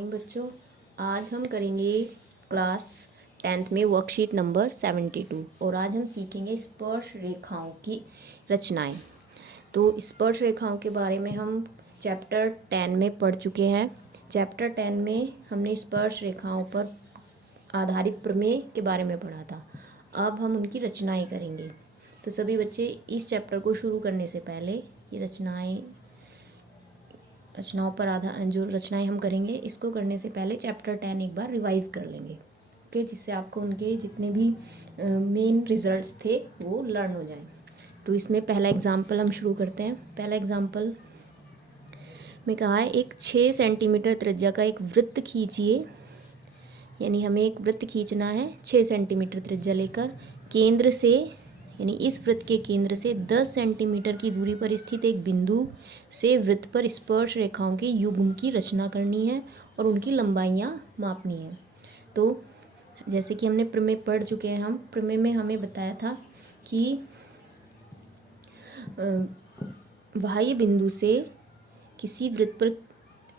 Morning बच्चों। आज हम करेंगे क्लास 10th में वर्कशीट नंबर 72 और आज हम सीखेंगे स्पर्श रेखाओं की रचनाएं। तो स्पर्श रेखाओं के बारे में हम चैप्टर 10 में पढ़ चुके हैं। चैप्टर 10 में हमने स्पर्श रेखाओं पर आधारित प्रमेय के बारे में पढ़ा था। अब हम उनकी रचनाएं करेंगे। तो सभी बच्चे इस चैप्टर को शुरू करने से पहले ये रचनाओं पर जो रचनाएं हम करेंगे इसको करने से पहले चैप्टर 10 एक बार रिवाइज कर लेंगे, ओके, जिससे आपको उनके जितने भी मेन रिजल्ट्स थे वो लर्न हो जाए। तो इसमें पहला एग्जाम्पल हम शुरू करते हैं। पहला एग्जाम्पल में कहा है एक 6 सेंटीमीटर त्रिज्या का एक वृत्त खींचिए, यानी हमें एक वृत्त खींचना है 6 सेंटीमीटर त्रिज्या लेकर केंद्र से, यानी इस वृत्त के केंद्र से 10 सेंटीमीटर की दूरी पर स्थित एक बिंदु से वृत्त पर स्पर्श रेखाओं के युग्म की रचना करनी है और उनकी लंबाइयाँ मापनी है। तो जैसे कि हमने प्रमेय पढ़ चुके हैं, हम प्रमेय में हमें बताया था कि बाह्य बिंदु से किसी वृत्त पर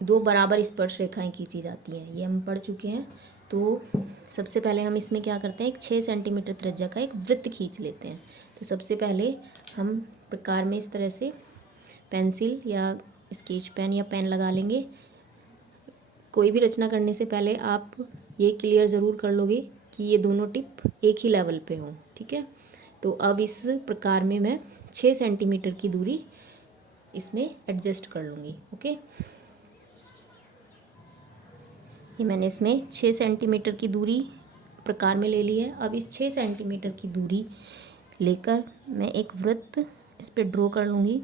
2 बराबर स्पर्श रेखाएं खींची जाती हैं, ये हम पढ़ चुके हैं। तो सबसे पहले हम इसमें क्या करते हैं, एक 6 सेंटीमीटर त्रिज्या का एक वृत्त खींच लेते हैं। तो सबसे पहले हम प्रकार में इस तरह से पेंसिल या स्केच पेन या पेन लगा लेंगे। कोई भी रचना करने से पहले आप ये क्लियर ज़रूर कर लोगे कि ये दोनों टिप एक ही लेवल पे हों, ठीक है। तो अब इस प्रकार में मैं 6 सेंटीमीटर की दूरी इसमें एडजस्ट कर लूँगी, ओके। ये मैंने इसमें 6 सेंटीमीटर की दूरी प्रकार में ले ली है। अब इस 6 सेंटीमीटर की दूरी लेकर मैं एक वृत्त इस पर ड्रॉ कर लूँगी।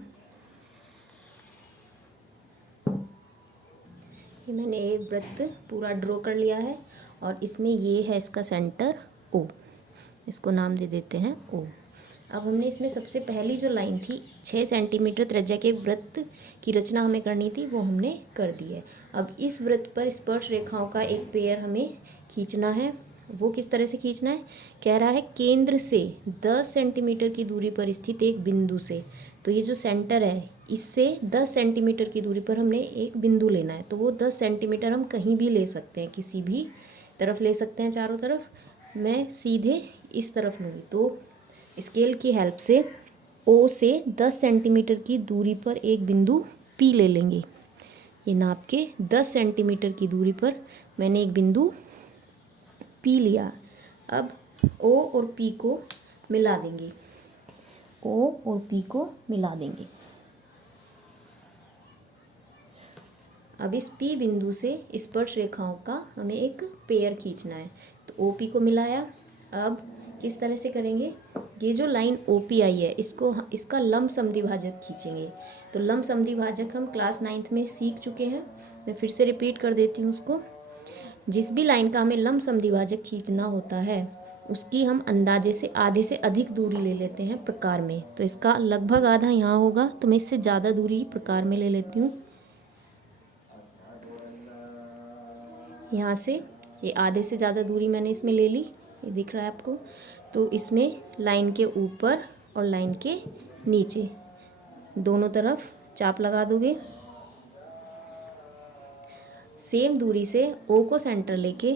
ये मैंने एक वृत्त पूरा ड्रॉ कर लिया है और इसमें ये है इसका सेंटर O, इसको नाम दे देते हैं O। अब हमने इसमें सबसे पहली जो लाइन थी 6 सेंटीमीटर त्रिज्या के वृत्त की रचना हमें करनी थी, वो हमने कर दी है। अब इस वृत्त पर स्पर्श रेखाओं का एक पेयर हमें खींचना है। वो किस तरह से खींचना है, कह रहा है केंद्र से 10 सेंटीमीटर की दूरी पर स्थित एक बिंदु से। तो ये जो सेंटर है इससे 10 सेंटीमीटर की दूरी पर हमने एक बिंदु लेना है। तो वो 10 सेंटीमीटर हम कहीं भी ले सकते हैं, किसी भी तरफ ले सकते हैं, चारों तरफ। मैं सीधे इस तरफ लूँगी तो स्केल की हेल्प से O से 10 सेंटीमीटर की दूरी पर एक बिंदु P ले लेंगे। ये नाप के 10 सेंटीमीटर की दूरी पर मैंने एक बिंदु P लिया। अब O और P को मिला देंगे, O और P को मिला देंगे। अब इस P बिंदु से स्पर्श रेखाओं का हमें एक पेयर खींचना है। तो OP को मिलाया। अब किस तरह से करेंगे, ये जो लाइन OP आई है इसका लंब समद्विभाजक खींचेंगे। तो लंब समद्विभाजक हम क्लास 9th में सीख चुके हैं, मैं फिर से रिपीट कर देती हूँ उसको। जिस भी लाइन का हमें लंब समद्विभाजक खींचना होता है उसकी हम अंदाजे से आधे से अधिक दूरी ले लेते हैं प्रकार में। तो इसका लगभग आधा यहाँ होगा, तो मैं इससे ज़्यादा दूरी प्रकार में ले लेती हूँ। यहाँ से ये आधे से ज़्यादा दूरी मैंने इसमें ले ली, ये दिख रहा है आपको। तो इसमें लाइन के ऊपर और लाइन के नीचे दोनों तरफ चाप लगा दोगे। सेम दूरी से O को सेंटर लेके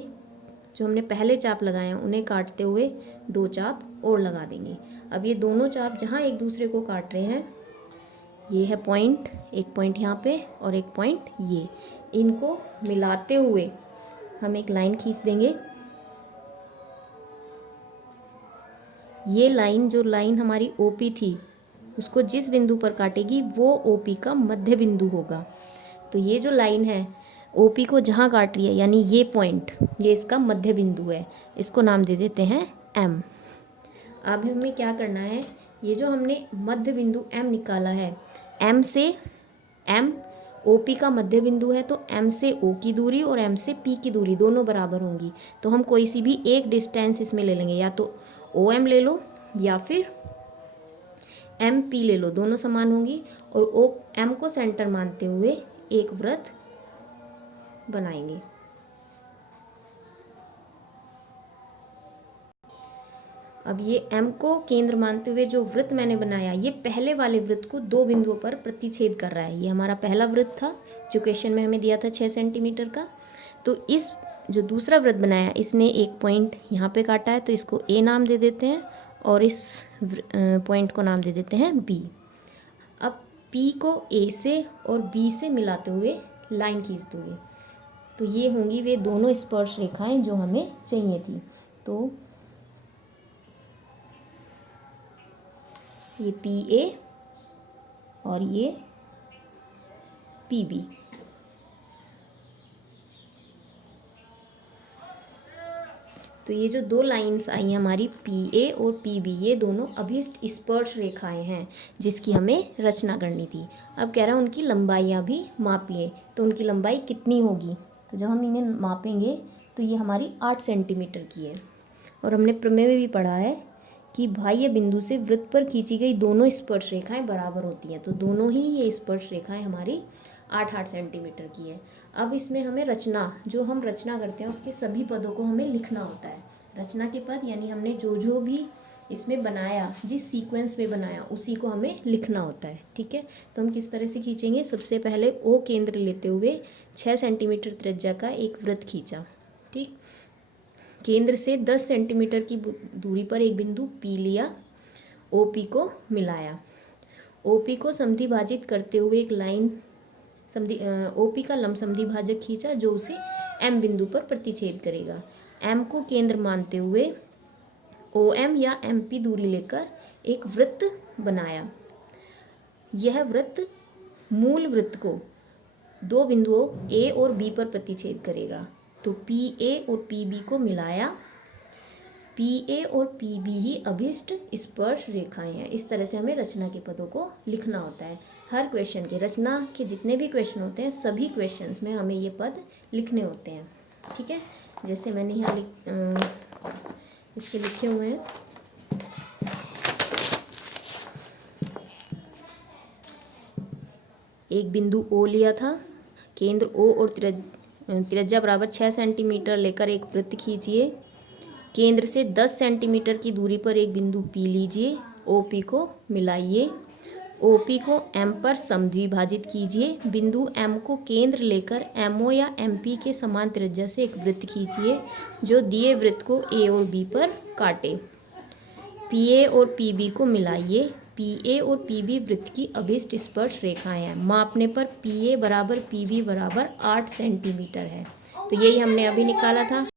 जो हमने पहले चाप लगाए हैं उन्हें काटते हुए 2 चाप और लगा देंगे। अब ये दोनों चाप जहाँ एक दूसरे को काट रहे हैं, ये है पॉइंट, एक पॉइंट यहाँ पे और एक पॉइंट ये, इनको मिलाते हुए हम एक लाइन खींच देंगे। ये लाइन, जो लाइन हमारी OP थी, उसको जिस बिंदु पर काटेगी वो OP का मध्य बिंदु होगा। तो ये जो लाइन है OP को जहाँ काट रही है, यानी ये पॉइंट, ये इसका मध्य बिंदु है, इसको नाम दे देते हैं M। अब हमें क्या करना है, ये जो हमने मध्य बिंदु M निकाला है, M से M OP का मध्य बिंदु है, तो M से O की दूरी और M से P की दूरी दोनों बराबर होंगी। तो हम कोई सी भी एक डिस्टेंस इसमें ले लेंगे, या तो OM ले लो या फिर MP ले लो, दोनों समान होंगी। और M को सेंटर मानते हुए एक वृत्त बनाएंगे। अब ये M को केंद्र मानते हुए जो वृत्त मैंने बनाया, ये पहले वाले वृत्त को 2 बिंदुओं पर प्रतिच्छेद कर रहा है। ये हमारा पहला वृत्त था जो क्वेश्चन में हमें दिया था 6 सेंटीमीटर का। तो इस जो दूसरा वृत्त बनाया इसने एक पॉइंट यहाँ पे काटा है, तो इसको ए नाम दे देते हैं और इस पॉइंट को नाम दे देते हैं बी। अब पी को ए से और बी से मिलाते हुए लाइन खींच दूँगी, तो ये होंगी वे दोनों स्पर्श रेखाएं जो हमें चाहिए थी। तो ये पी ए और ये पी बी। तो ये जो दो लाइंस आई हैं हमारी पी ए और पी बी, ये दोनों अभिष्ट स्पर्श रेखाएं हैं जिसकी हमें रचना करनी थी। अब कह रहा है उनकी लंबाइयाँ भी मापिए, तो उनकी लंबाई कितनी होगी। तो जब हम इन्हें मापेंगे तो ये हमारी 8 सेंटीमीटर की है। और हमने प्रमेय में भी पढ़ा है कि बाह्य बिंदु से वृत्त पर खींची गई दोनों स्पर्श रेखाएं बराबर होती हैं, तो दोनों ही ये स्पर्श रेखाएं हमारी 8-8 सेंटीमीटर की है। अब इसमें हमें रचना, जो हम रचना करते हैं उसके सभी पदों को हमें लिखना होता है। रचना के पद यानी हमने जो भी इसमें बनाया, जिस सीक्वेंस में बनाया उसी को हमें लिखना होता है। ठीक है, तो हम किस तरह से खींचेंगे। सबसे पहले ओ केंद्र लेते हुए 6 सेंटीमीटर त्रिज्या का एक वृत्त खींचा। ठीक, केंद्र से 10 सेंटीमीटर की दूरी पर एक बिंदु पी लिया, ओपी को मिलाया, ओपी को समद्विभाजित करते हुए एक लाइन ओपी का लंब समद्विभाजक खींचा जो उसे एम बिंदु पर प्रतिच्छेद करेगा। एम को केंद्र मानते हुए ओ एम या एम पी दूरी लेकर एक वृत्त बनाया। यह वृत्त मूल वृत्त को दो बिंदुओं ए और बी पर प्रतिच्छेद करेगा। तो पी ए और पी बी को मिलाया, पी ए और पी बी ही अभिष्ट स्पर्श रेखाएं हैं। इस तरह से हमें रचना के पदों को लिखना होता है। हर क्वेश्चन के, रचना के जितने भी क्वेश्चन होते हैं सभी क्वेश्चंस में हमें ये पद लिखने होते हैं। ठीक है, जैसे मैंने यहाँ इसके लिखे हुए हैं। एक बिंदु ओ लिया था, केंद्र ओ और त्रिज्या बराबर 6 सेंटीमीटर लेकर एक वृत्त खींचिए। केंद्र से 10 सेंटीमीटर की दूरी पर एक बिंदु पी लीजिए, ओपी को मिलाइए, ओपी को एम पर समद्विभाजित कीजिए। बिंदु एम को केंद्र लेकर एमओ या एमपी के समान त्रिज्या से एक वृत्त खींचिए जो दिए वृत्त को ए और बी पर काटे। पीए और पीबी को मिलाइए, पीए और पीबी वृत्त की अभिष्ट स्पर्श रेखाएं हैं। मापने पर पीए बराबर पीबी बराबर 8 सेंटीमीटर है। तो यही हमने अभी निकाला था।